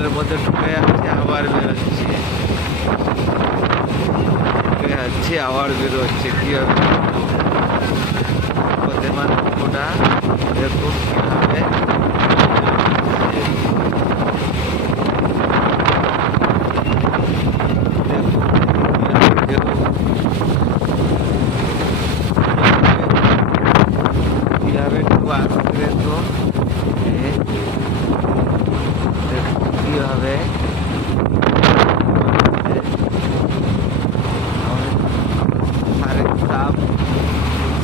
জলের মধ্যে ঢুকে যাচ্ছে আবার বেরোচ্ছে, ঢুকে যাচ্ছে আবার বেরোচ্ছে। কি হবে মানে ওটা দেখুন কিভাবে কিভাবে আসবে তো কিভাবে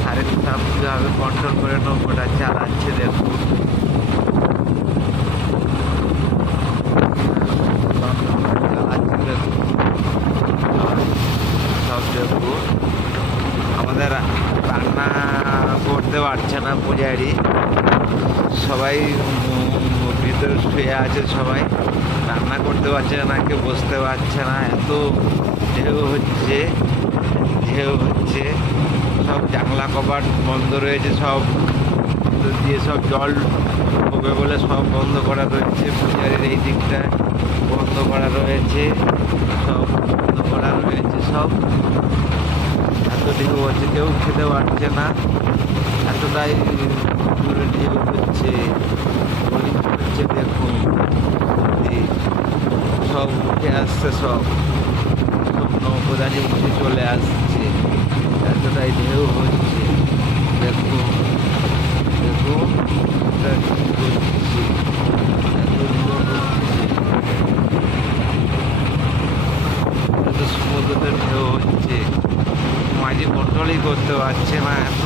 সারের চাপ কিভাবে কন্ট্রোল করে নৌকোটা চালাচ্ছে দেখুন। সব দেখুন আমাদের রান্না করতে পারছে না পূজারি, সবাই ভিতরে শুয়ে আছে, সবাই রান্না করতে পারছে না, কেউ বসতে পারছে না, এত ঢেউ হচ্ছে ঢেউ হচ্ছে। সব জানলা কপাট বন্ধ রয়েছে, সব দিয়ে সব জল ঢোকে বলে সব বন্ধ করা রয়েছে। পূজারির এই দিকটা বন্ধ করা রয়েছে, সব বন্ধ করা রয়েছে। সব এত ঢেউ হচ্ছে, কেউ খেতে পারছে না, এতটাই দূরে ঢেউ হচ্ছে হচ্ছে। দেখুন সব উঠে আসছে, সব সব নৌকোদানি উঠে চলে আসছে, এতটাই ঢেউ হচ্ছে। দেখুন দেখুন এত সমুদ্রের ঢেউ হচ্ছে, মাঝে কন্ট্রোলই করতে পারছে না, এত